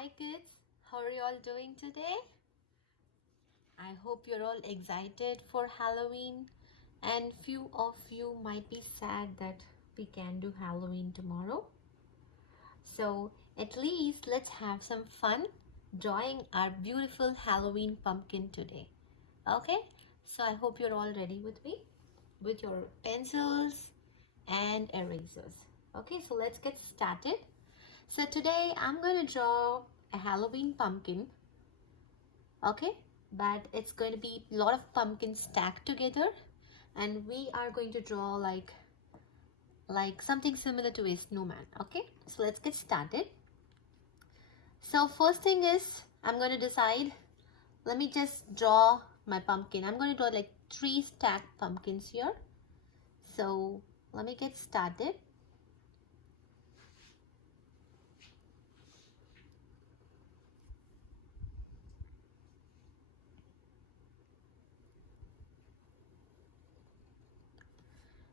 Hi kids, how are you all doing today? I hope you're all excited for Halloween, and few of you might be sad that we can't do Halloween tomorrow. So at least let's have some fun drawing our beautiful Halloween pumpkin today. Okay, so I hope you're all ready with me with your pencils and erasers. Okay, so let's get started. So today I'm going to draw a Halloween pumpkin. Okay, but it's going to be a lot of pumpkins stacked together, and we are going to draw like something similar to a snowman. Okay, so let's get started. So first thing is I'm going to decide, let me just draw my pumpkin. I'm going to draw like 3 stacked pumpkins here. So let me get started.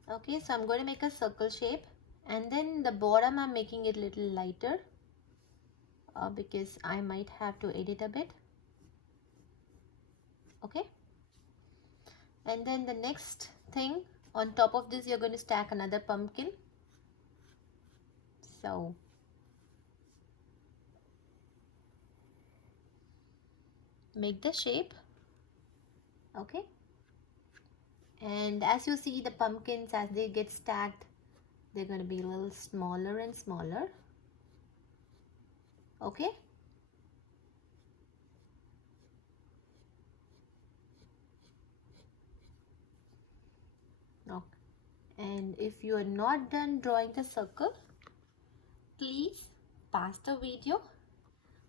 Okay, so I'm going to make a circle shape, and then the bottom I'm making it a little lighter because I might have to edit a bit. Okay, and then the next thing, on top of this you're going to stack another pumpkin. So make the shape. Okay, and as you see, the pumpkins, as they get stacked, they're going to be a little smaller and smaller. Okay, okay. And if you are not done drawing the circle, please pause the video,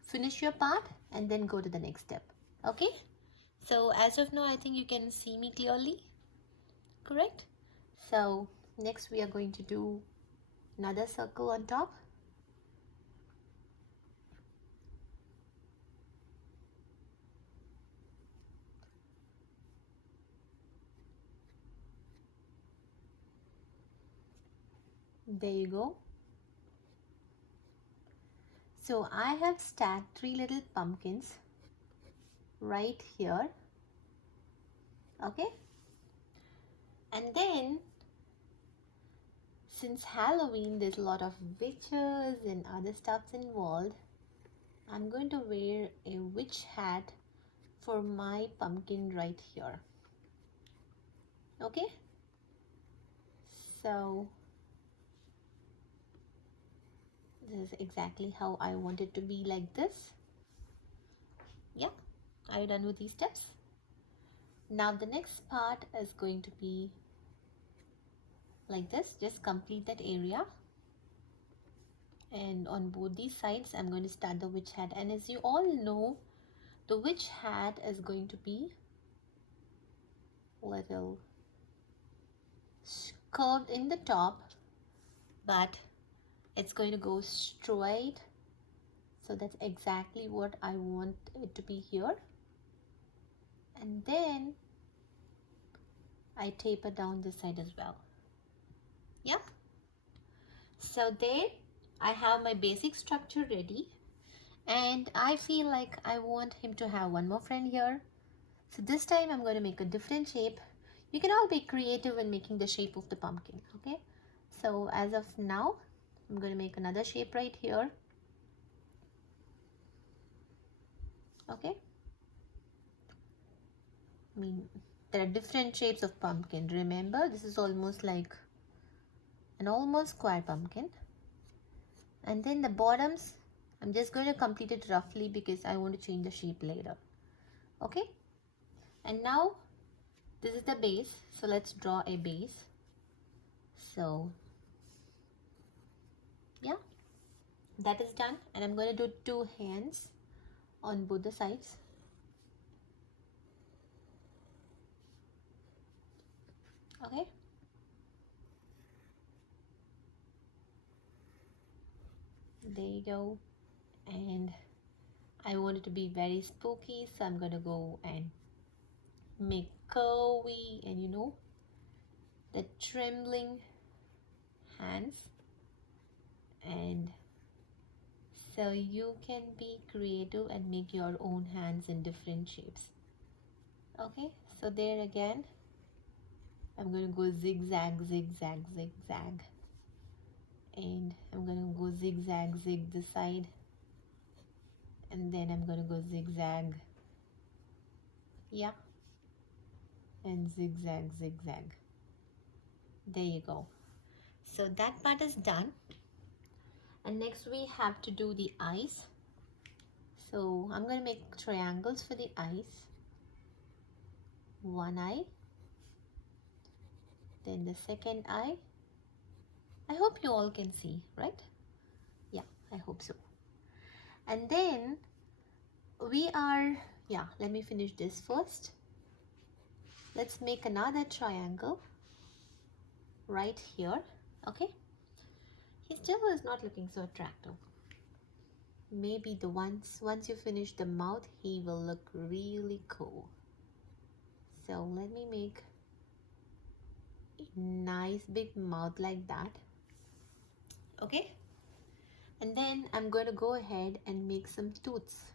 finish your part, and then go to the next step. Okay, so as of now I think you can see me clearly, correct? So next we are going to do another circle on top. There you go. So I have stacked 3 little pumpkins right here. Okay, and then since Halloween there's a lot of witches and other stuffs involved, I'm going to wear a witch hat for my pumpkin right here. Okay, so this is exactly how I want it to be, like this. Yeah, are you done with these steps? Now the next part is going to be like this. Just complete that area, and on both these sides I'm going to start the witch hat. And as you all know, the witch hat is going to be little curved in the top, but it's going to go straight. So that's exactly what I want it to be here. And then I taper down this side as well. Yeah, so there I have my basic structure ready, and I feel like I want him to have one more friend here. So this time I'm going to make a different shape. You can all be creative in making the shape of the pumpkin. Okay, so as of now I'm going to make another shape right here. Okay, I mean, there are different shapes of pumpkin. Remember, this is almost like an almost square pumpkin. And then the bottoms, I'm just going to complete it roughly because I want to change the shape later. Okay, and now this is the base, so let's draw a base. So yeah, that is done, and I'm going to do 2 hands on both the sides. Okay, there you go. And I want it to be very spooky, so I'm going to go and make curvy and the trembling hands and So you can be creative and make your own hands in different shapes. Okay, so there again, I'm going to go zigzag, zigzag, zigzag. And I'm going to go zigzag, zig this side. And then I'm going to go zigzag. Yeah. And zigzag, zigzag. There you go. So that part is done. And next we have to do the eyes. So I'm going to make triangles for the eyes. One eye. Then the second eye. I hope you all can see, right? Yeah, I hope so. And then let me finish this first. Let's make another triangle right here. Okay. His still is not looking so attractive. Maybe once you finish the mouth, he will look really cool. So let me make a nice big mouth like that. Okay. And then I'm going to go ahead and make some tooths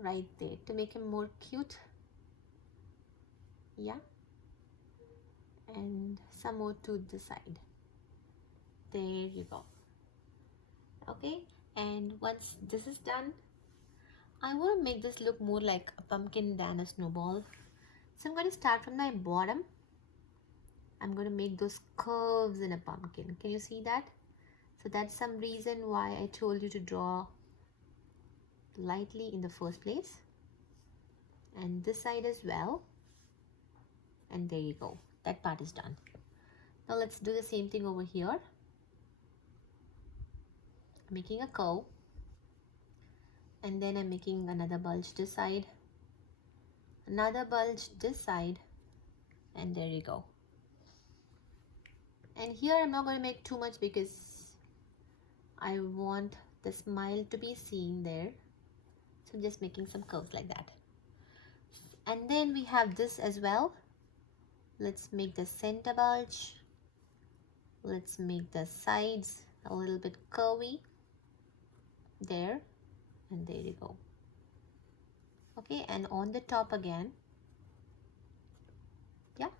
right there to make him more cute. Yeah. And some more to the side. There you go. Okay. And once this is done, I want to make this look more like a pumpkin than a snowball. So I'm going to start from the bottom. I'm going to make those curves in a pumpkin. Can you see that? So that's some reason why I told you to draw lightly in the first place. And this side as well. And there you go. That part is done. Now let's do the same thing over here. I'm making a curve. And then I'm making another bulge this side. Another bulge this side. And there you go. And here I'm not going to make too much because I want the smile to be seen there. So I'm just making some curves like that. And then we have this as well. Let's make the center bulge. Let's make the sides a little bit curvy. There. And there you go. Okay, and on the top again. Yeah.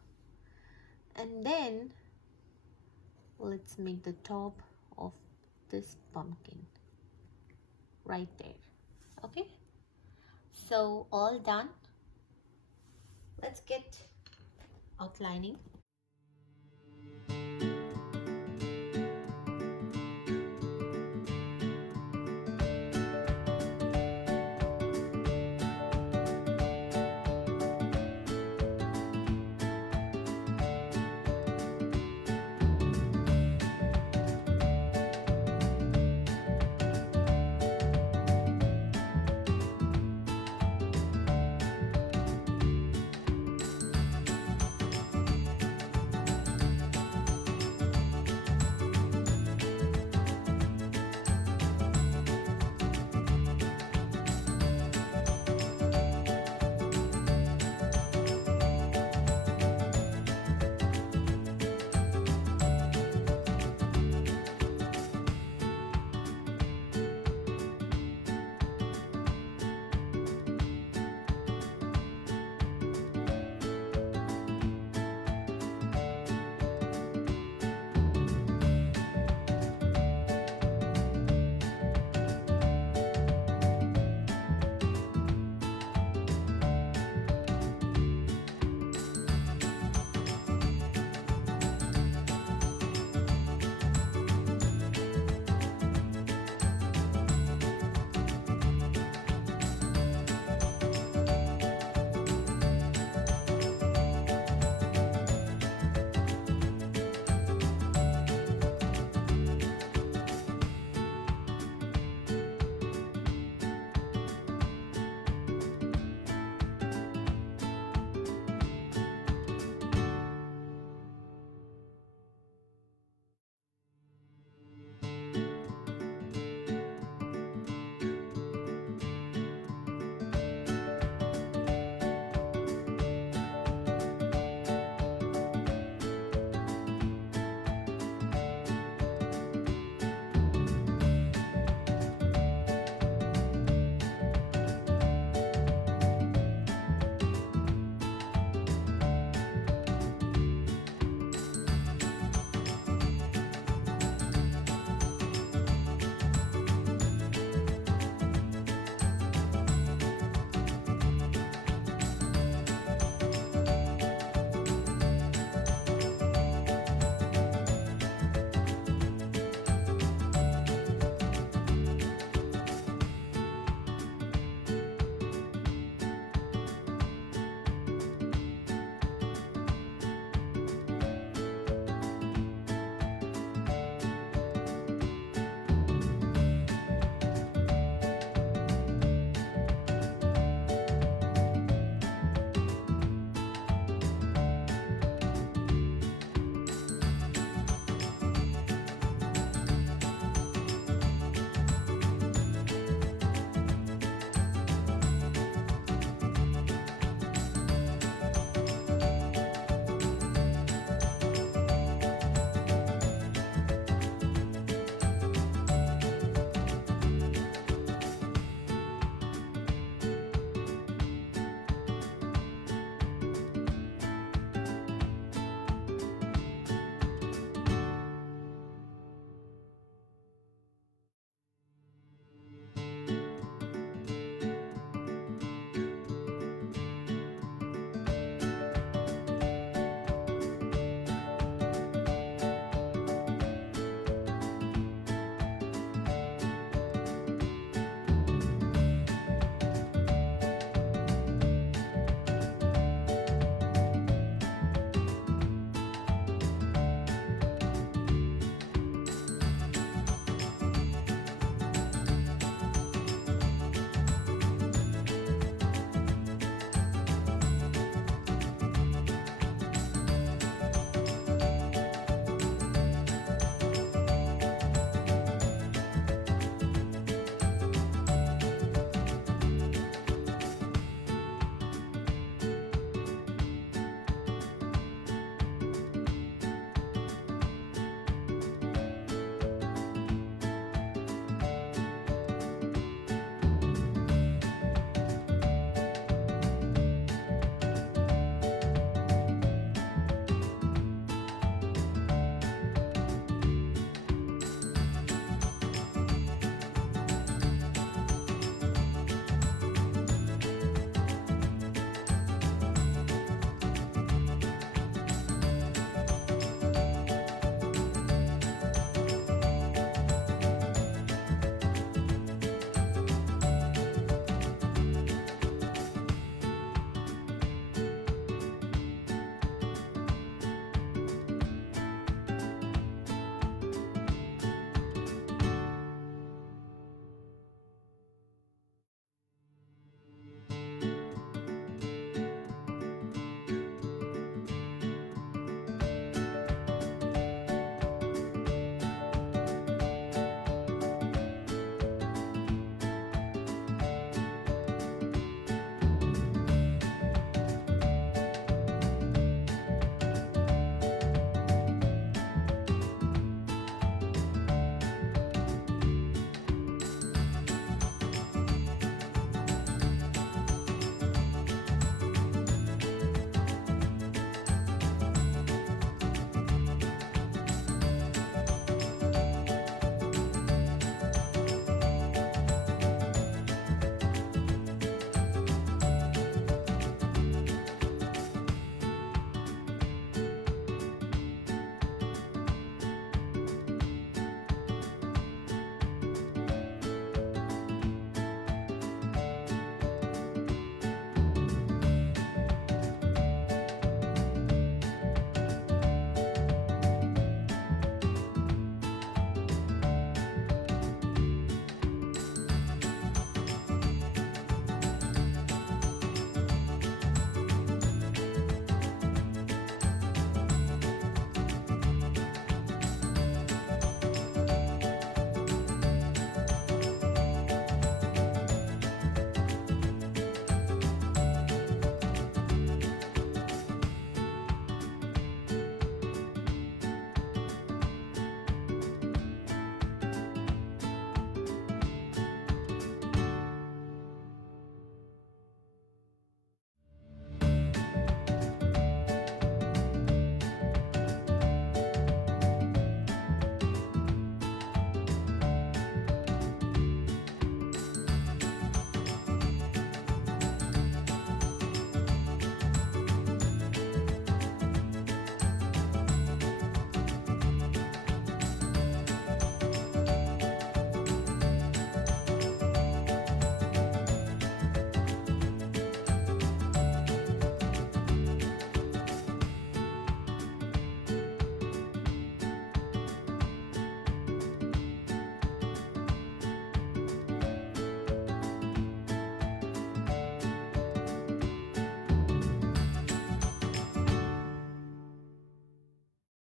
And then let's make the top of this pumpkin right there. Okay, so all done. Let's get outlining.